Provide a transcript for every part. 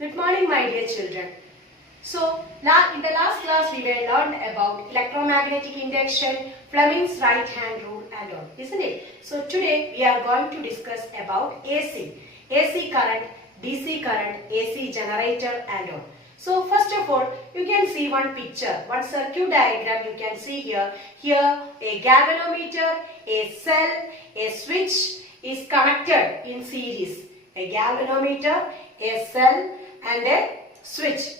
Good morning, my dear children. So, in the last class we were learned about electromagnetic induction, Fleming's right hand rule and all, isn't it? So today we are going to discuss about AC current, DC current, AC generator and all. So first of all, you can see one picture, one circuit diagram you can see here. Here a galvanometer, a cell, a switch is connected in series. A galvanometer, a cell and a switch.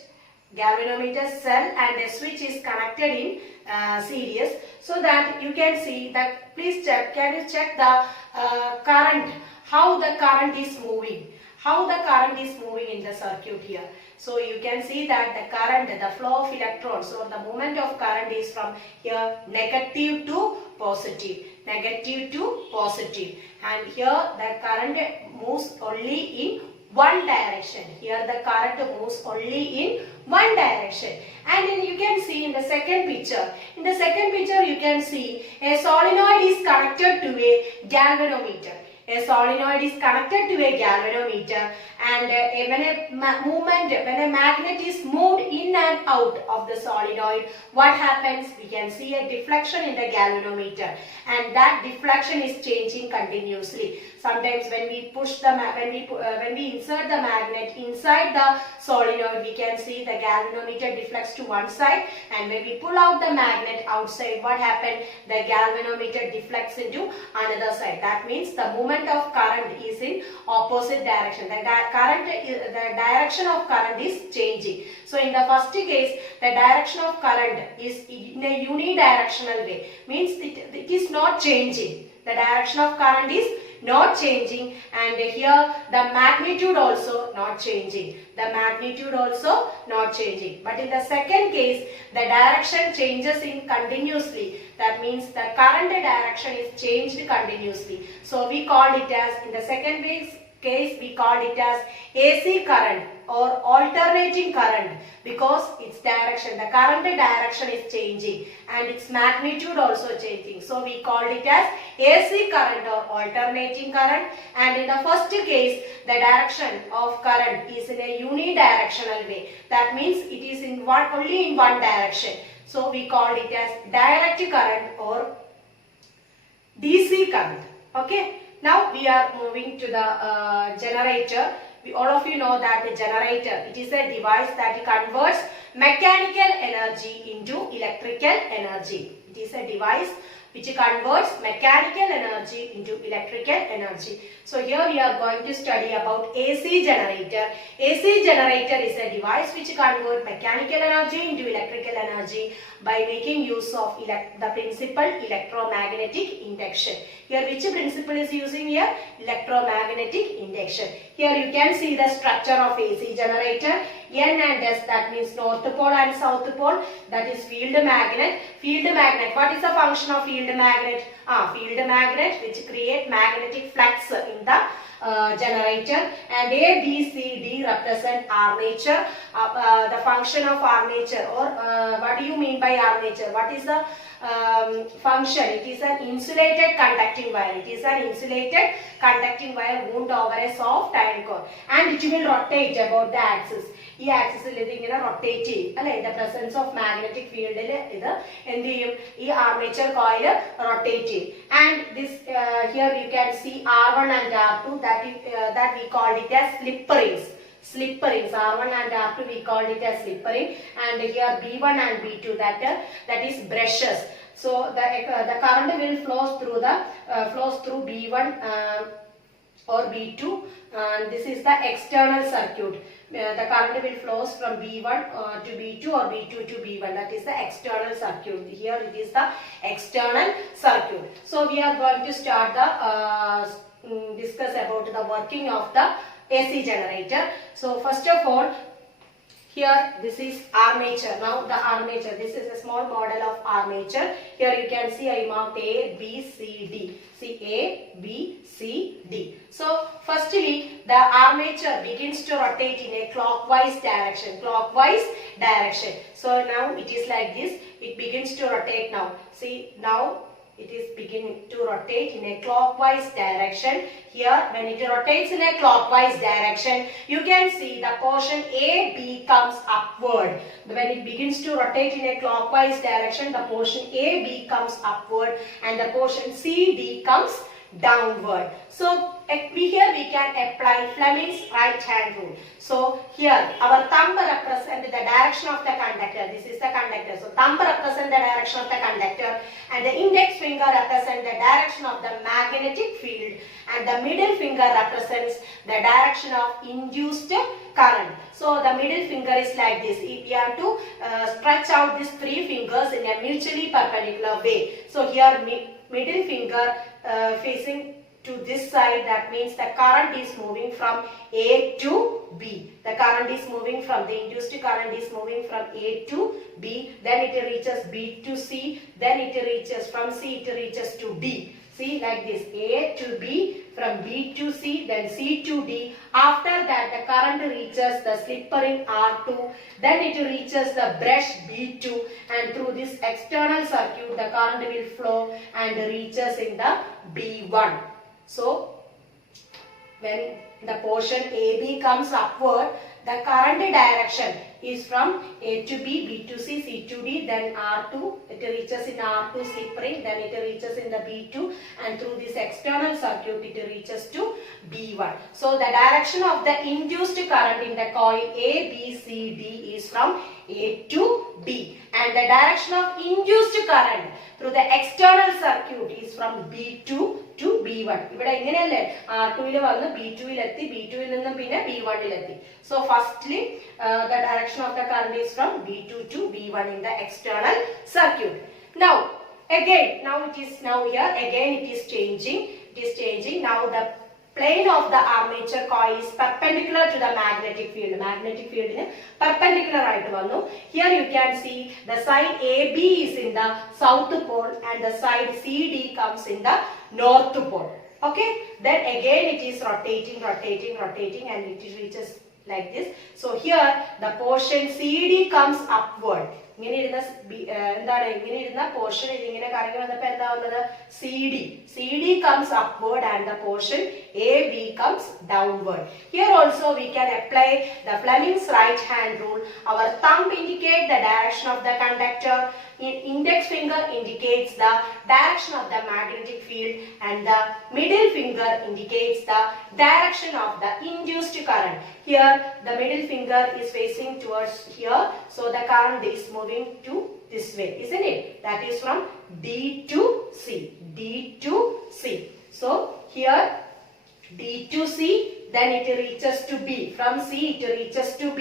Galvanometer, cell and a switch is connected in series, so that you can see that. Please check, can you check the current, how the current is moving, in the circuit here. So you can see that the current, the flow of electrons or the movement of current is from here negative to positive, and here the current moves only in one direction. Here the current moves only in one direction. And then you can see in the second picture. In the second picture you can see a solenoid is connected to a galvanometer. A solenoid is connected to a galvanometer, and when a magnet is moved in and out of the solenoid, what happens? We can see a deflection in the galvanometer, and that deflection is changing continuously. Sometimes when we push the when we insert the magnet inside the solenoid, we can see the galvanometer deflects to one side, and when we pull out the magnet outside, what happened? The galvanometer deflects into another side. That means the movement of current is in opposite direction. The direction of current is changing. So in the first case, the direction of current is in a unidirectional way. Means it is not changing. The direction of current is not changing, and here the magnitude also not changing. But in the second case, the direction changes in continuously. That means the current direction is changed continuously. So we called it as, in the second case we called it as AC current or alternating current, because its direction, the current direction is changing and its magnitude also changing. So we called it as AC current or alternating current. And in the first case, the direction of current is in a unidirectional way. That means it is in only in one direction. So we called it as direct current or DC current. Okay. Now we are moving to the generator. All of you know that the generator, it is a device that converts mechanical energy into electrical energy. It is a device which converts mechanical energy into electrical energy. So here we are going to study about AC generator. AC generator is a device which converts mechanical energy into electrical energy by making use of the principle electromagnetic induction. Here which principle is using here? Electromagnetic induction. Here you can see the structure of AC generator. N and S, that means north pole and south pole, that is field magnet. What is the function of field magnet? Field magnet which create magnetic flux in the generator. And A, B, C, D represent armature. The function of armature, or what do you mean by armature? What is the function? It is an insulated conducting wire. Wound over a soft iron core, and it will rotate about the axis. This axis is rotating. In the presence of magnetic field, this armature coil rotating. And this here you can see R1 and R2, that we called it as slip rings. R1 and R2 we called it as slip ring, and here B1 and B2, that is brushes. So the current will flows through B1 or B2, and this is the external circuit. The current will flows from B1 to B2 or B2 to B1. That is the external circuit. Here it is the external circuit. So we are going to start the discuss about the working of the AC generator. So first of all, here this is armature. Now the armature, this is a small model of armature. Here you can see I marked A, B, C, D. See A, B, C, D. So firstly, the armature begins to rotate in a clockwise direction. So now it is like this. It begins to rotate now. See, now it is beginning to rotate in a clockwise direction. Here, when it rotates in a clockwise direction, you can see the portion AB comes upward. When it begins to rotate in a clockwise direction, the portion AB comes upward and the portion CD comes downward. So here we can apply Fleming's right hand rule. So here our thumb represents the direction of the conductor. This is the conductor. So thumb represents the direction of the conductor and the index finger represents the direction of the magnetic field and the middle finger represents the direction of induced current. So the middle finger is like this. If we are to stretch out these three fingers in a mutually perpendicular way. So here middle finger facing to this side, that means the current is moving from A to B. The current is moving from, the induced current is moving from A to B, then it reaches B to C, then it reaches, from C it reaches to D. See, like this, A to B, from B to C, then C to D. After that, the current reaches the slip ring R2, then it reaches the brush B2, and through this external circuit, the current will flow and reaches in the B1. So, when the portion AB comes upward, the current direction is from A to B, B to C, C to D, then R2, it reaches in R2 slip ring, then it reaches in the B2, and through this external circuit it reaches to B1. So the direction of the induced current in the coil A, B, C, D is from A to B, and the direction of induced current through the external circuit is from B2 to B1. ഇവിടെ ഇങ്ങനെയല്ലേ R2 ൽ വന്ന് B2 ൽ എത്തി, B2 ൽ നിന്നും പിന്നെ B1 ൽ എത്തി. So firstly the direction of the current is from B2 to B1 in the external circuit. Now again, it is changing. Now the plane of the armature coil is perpendicular to the magnetic field. Magnetic field is perpendicular ആയിട്ട് വന്നു. Here you can see the side AB is in the south pole and the side CD comes in the north pole. Okay, then again it is rotating and it reaches like this. So here the portion CD comes upward. ഇങ്ങനെ ഇരുന്ന portion ഇതിങ്ങനെ കറങ്ങി വന്നപ്പോൾ എന്താ വന്നത്? CD comes upward and the portion AB comes downward. Here also we can apply the Fleming's right hand rule. Our thumb indicates the direction of the conductor, index finger indicates the direction of the magnetic field, and the middle finger indicates the direction of the induced current. Here the middle finger is facing towards here, so the current is moving to this way, isn't it? That is from D to C. So here D to C, then it reaches to B. From C it reaches to B,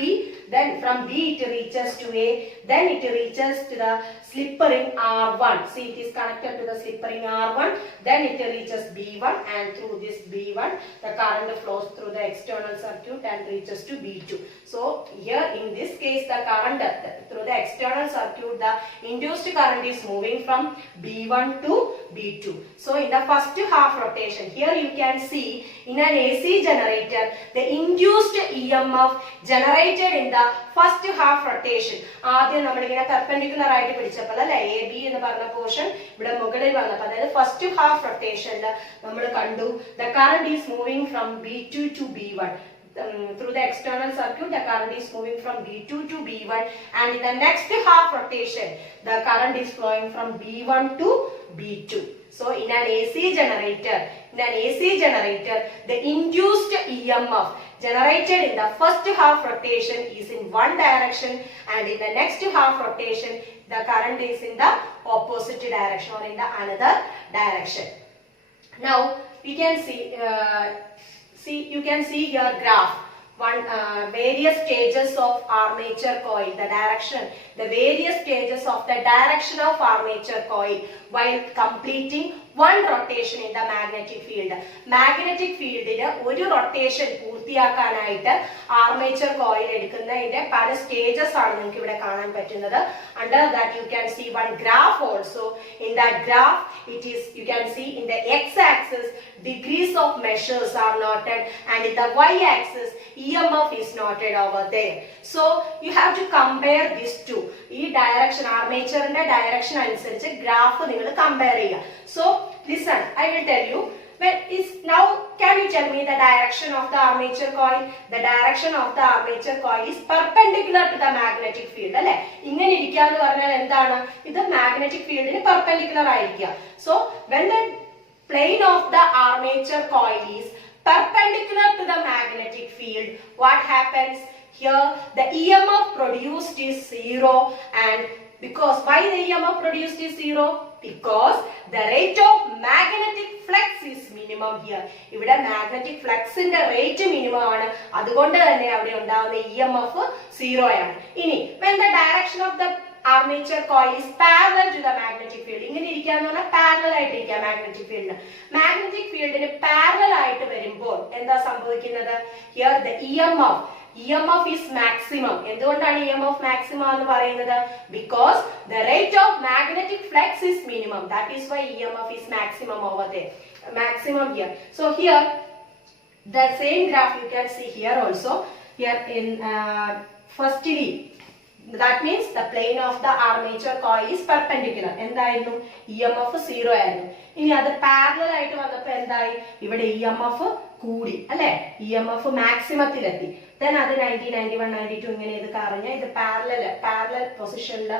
then from B it reaches to A, then it reaches to the slip ring R1. See, it is connected to the slip ring R1, then it reaches B1, and through this B1 the current flows through the external circuit and reaches to B2. So here in this case the current through the external circuit, the induced current is moving from B1 to B2. So in the first half rotation, here you can see in an AC generator the induced EMF generated in the first half rotation. ആദ്യം നമ്മൾ ഇങ്ങനെ perpendicular ആയിട്ട് പിടിച്ചപ്പോൾ അല്ലേ AB എന്ന് പറഞ്ഞ portion ഇവിടെ മുകളിൽ വന്നപ്പോൾ, അതായത് ഫസ്റ്റ് ഹാഫ് റൊട്ടേഷനിൽ നമ്മൾ കണ്ടു the current is moving from B2 to B1. Through the external circuit the current is moving from B2 to B1, and in the next half rotation the current is flowing from B1 to B2. So in an AC generator the induced EMF generated in the first half rotation is in one direction, and in the next half rotation the current is in the opposite direction or in the another direction. Now we can see you can see here graph various stages of armature coil, the various stages of the direction of armature coil while completing one rotation in the magnetic field. Magnetic field ഒരു rotation പൂർത്തിയാക്കാനായിട്ട് armature coil എടുക്കുന്നതിന്റെ പല stages ആണ് നിങ്ങൾക്ക് ഇവിടെ കാണാൻ പറ്റുന്നത്. Under that you can see one graph also. In that graph you can see in the x-axis degrees of measures are noted, and in the y-axis EMF is noted over there. So you have to compare these two. ഈ direction ആർമേച്ചറിന്റെ direction അനുസരിച്ച് graph നിങ്ങൾ compare ചെയ്യുക. So listen, I will tell you. Now can you tell me the direction of the armature coil? The direction of the armature coil is perpendicular to the magnetic field. അല്ലെ, ഇങ്ങനെ ഇരിക്കുക എന്ന് പറഞ്ഞാൽ എന്താണ്? ഇത് magnetic ഫീൽഡിന് perpendicular ആയിരിക്കുക. So when the plane of the armature coil is perpendicular to the magnetic field, what happens? Here the EMF produced is 0, and because why the EMF produced is 0? Because the rate of magnetic flux is minimum here. ഇവിടെ magnetic flux ന്റെ rate minimum ആണ്, അതുകൊണ്ട് തന്നെ അവിടെ ഉണ്ടാവുന്ന EMF 0 ആണ്. ഇനി when the direction of the armature coil is parallel to the magnetic field, ഇങ്ങനെ ഇരിക്കുക എന്ന് പറഞ്ഞാൽ പാരലൽ ആയിട്ട് ഇരിക്കുക മാഗ്നറ്റിക് ഫീൽഡിന്. മാഗ്നറ്റിക് ഫീൽഡിന് പാരലൽ ആയിട്ട് വരുമ്പോൾ എന്താ സംഭവിക്കുന്നത്? Here the EMF is maximum. എന്തുകൊണ്ടാണ് EMF maximum എന്ന് പറയുന്നത്? Because the rate of magnetic flux is minimum. That is why EMF is maximum over there. Maximum here. So here the same graph you can see here also. Here in firstly, that means the plane of the armature coil is perpendicular. എന്തായിരുന്നു? EMF 0 ആയിരുന്നു. ഇനി അത് parallel ആയിട്ട് വന്നപ്പോൾ എന്തായി? ഇവിടെ EMF കൂടി അല്ലെ, EMF മാക്സിമത്തിലെത്തി. then അത് 90, 91, 92 ഇങ്ങനെ ഇത് കറഞ്ഞ ഇത് പാരലൽ പൊസിഷനിൽ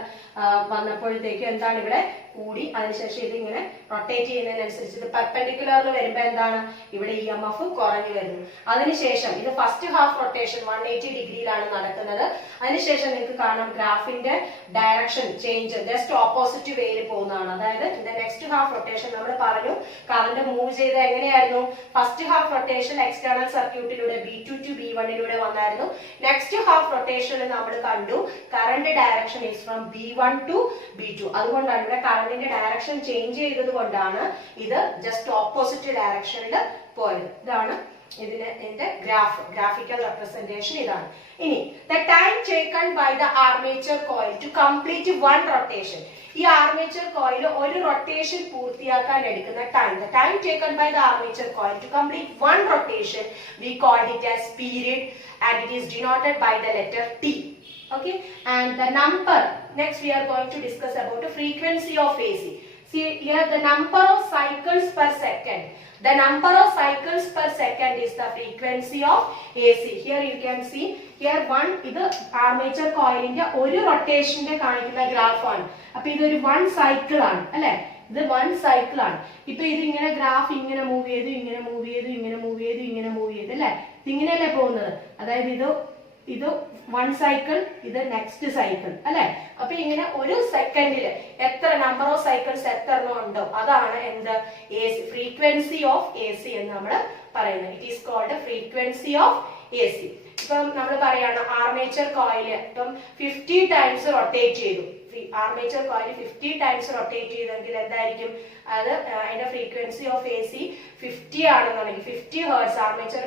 വന്നപ്പോഴത്തേക്ക് എന്താണ് ഇവിടെ കൂടി. അതിനുശേഷം ഇത് ഇങ്ങനെ റൊട്ടേറ്റ് ചെയ്യുന്നതിനനുസരിച്ച് ഇത് പെർപെൻഡിക്കുലറിൽ വരുമ്പോൾ എന്താണ്? ഇവിടെ EMF കുറഞ്ഞു വരുന്നു. അതിനുശേഷം ഇത് ഫസ്റ്റ് ഹാഫ് റൊട്ടേഷൻ 180 ഡിഗ്രിയിലാണ് നടക്കുന്നത്. അതിനുശേഷം നിങ്ങൾക്ക് കാണാം ഗ്രാഫിന്റെ ഡയറക്ഷൻ ചേഞ്ച് ജസ്റ്റ് ഓപ്പോസിറ്റ് വേയിൽ പോകുന്നതാണ്. അതായത് ഇതിന്റെ നെക്സ്റ്റ് ഹാഫ് റൊട്ടേഷൻ നമ്മൾ പറഞ്ഞു കറന്റ് മൂവ് ചെയ്ത് എങ്ങനെയായിരുന്നു? ഫസ്റ്റ് ഹാഫ് റൊട്ടേഷൻ എക്സ്റ്റേണൽ സർക്യൂട്ടിലൂടെ B2 to B1 വന്നായിരുന്നു. നെക്സ്റ്റ് ഹാഫ് റൊട്ടേഷനിൽ നമ്മൾ കണ്ടു current direction is from B1 to B2. അതുകൊണ്ടാണ് ഇവിടെ കറന്റിന്റെ ഡയറക്ഷൻ ചേഞ്ച് ചെയ്തത് കൊണ്ടാണ് ഇത് ജസ്റ്റ് ഓപ്പോസിറ്റ് ഡയറക്ഷനിൽ പോയത്. ഇതാണ് ഇതിന്റെ ഗ്രാഫിക്കൽ റെപ്രസെന്റേഷൻ ഇതാണ്. ഇനി the time taken by the armature coil to complete one rotation. ഈ ആർമേച്ചർ കോയിൽ ഒരു റൊട്ടേഷൻ പൂർത്തിയാക്കാൻ എടുക്കുന്ന time, the time taken by the armature coil to complete one rotation, we called it as period, and it is denoted by the letter T. Okay, and the number, next we are going to discuss about the frequency of AC. See here the number of cycles per second. The number of cycles per second is the frequency of AC. Here you can see here one, ഇത് armature കോയിലിന്റെ ഒരു റൊട്ടേഷന്റെ കാണിക്കുന്ന graph ആണ്. അപ്പൊ ഇതൊരു 1 cycle ആണ് അല്ലെ, ഇത് 1 സൈക്കിൾ ആണ്. ഇപ്പൊ ഇത് ഇങ്ങനെ ഗ്രാഫ് ഇങ്ങനെ മൂവ് ചെയ്തു ഇങ്ങനെ മൂവ് ചെയ്തു ഇങ്ങനെ മൂവ് ചെയ്തു ഇങ്ങനെ മൂവ് ചെയ്തു അല്ലെ, ഇതിങ്ങനെയല്ലേ പോകുന്നത്. അതായത് ഇത് 1 സൈക്കിൾ, ഇത് നെക്സ്റ്റ് സൈക്കിൾ അല്ലെ. അപ്പൊ ഇങ്ങനെ ഒരു സെക്കൻഡില് എത്ര നമ്പർ ഓഫ് സൈക്കിൾസ് എത്ര ഉണ്ടോ അതാണ് എന്ത്? AC, ഫ്രീക്വൻസി ഓഫ് AC എന്ന് നമ്മൾ പറയുന്നത്. It is called frequency of AC. ഇപ്പം നമ്മൾ പറയാണ് ആർമേച്ചർ കോയില് ഇപ്പം 50 ടൈംസ് റൊട്ടേറ്റ് ചെയ്തു. ആർമേച്ചർ കോയിൽ 50 ടൈംസ് റൊട്ടേറ്റ് ചെയ്തെങ്കിൽ എന്തായിരിക്കും? അത് അതിന്റെ ഫ്രീക്വൻസി ഓഫ് AC 50 ആണെന്നുണ്ടെങ്കിൽ 50 hertz, armature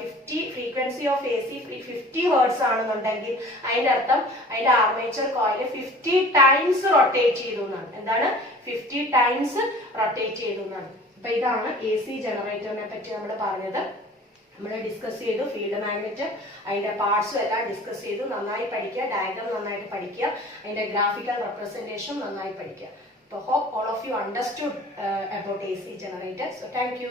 50 frequency of AC 50 hertz ആണെന്നുണ്ടെങ്കിൽ അതിന്റെ അർത്ഥം അതിന്റെ ആർമേച്ചർ കോയിൽ 50 ടൈംസ് റൊട്ടേറ്റ് ചെയ്തു എന്നാണ്. എന്താണ്? 50 ടൈംസ് റൊട്ടേറ്റ് ചെയ്തു എന്നാണ്. അപ്പൊ ഇതാണ് AC ജനറേറ്ററിനെ പറ്റി നമ്മൾ പറഞ്ഞത്. നമ്മൾ ഡിസ്കസ് ചെയ്തു ഫീൽഡ് മാഗ്നറ്റ്, അതിന്റെ പാർട്സും എല്ലാം ഡിസ്കസ് ചെയ്തു. നന്നായി പഠിക്കുക, ഡയഗ്രാം നന്നായിട്ട് പഠിക്കുക, അതിന്റെ ഗ്രാഫിക്കൽ റെപ്രസെന്റേഷൻ നന്നായി പഠിക്കുക. So hope all of you understood about AC generator. So thank you.